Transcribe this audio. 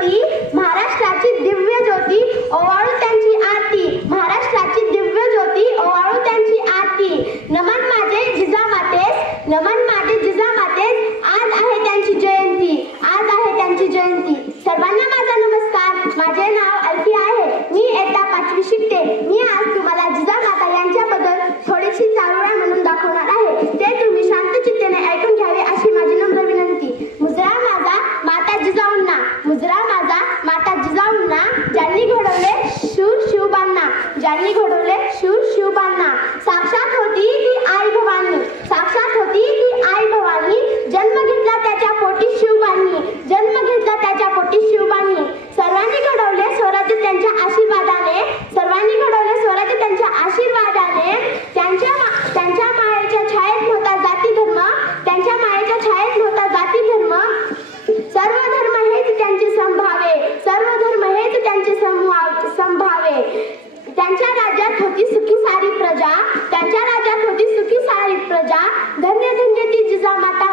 ज्योती, महाराष्ट्राची दिव्य ज्योती, ओवाळू त्यांची आरती, महाराष्ट्राची दिव्य ज्योती, ओवाळू त्यांची आरती. नमन माझे जिजामातेस, नमन माझे जिजामातेस, आज आहे त्यांची जयंती, आज आहे त्यांची जयंती. सर्वांना माझा नमस्कार. माझे नाव अल्फी आहे. मी इयत्ता 5वी शिकते. मी आज तुम्हाला जिजामाता यांच्याबद्दल थोडीशी चारोळ्या म्हणून दाखवणार आहे. ते तुम्ही शांत चित्तेने ऐकून घ्यावे अशी माझी नम्र विनंती. मुजरा माझा माता जिजाऊंना, मुजरा माझा माता जिजाऊंना, ज्यांनी घडवले शूर शिवबांना, ज्यांनी घडवले शूर शिवबांना. साक्षात होती ती आई भवानी, साक्षात होती ती आई भवानी, जन्म घेतला त्याच्या पोटी शिवबांनी, जन्म घेतला त्याच्या पोटी शिवबांनी. सर्वांनी घडवले स्वराज्य त्यांच्या आशीर्वादाने, सर्वांनी घडवले स्वराज्य त्यांच्या आशीर्वादाने. त्यांच्या मायेच्या छायेत नव्हता जाती धर्म, त्यांच्या मायेच्या छायेत नव्हता जाती धर्म. सर्व धर्म हेच त्यांचे संभावे, सर्व धर्म हेच त्यांचे संभावे. त्यांच्या राज्यात होती सुखी सारी प्रजा, त्यांच्या राज्यात होती सुखी सारी प्रजा. धन्य धन्य ती जिजामाता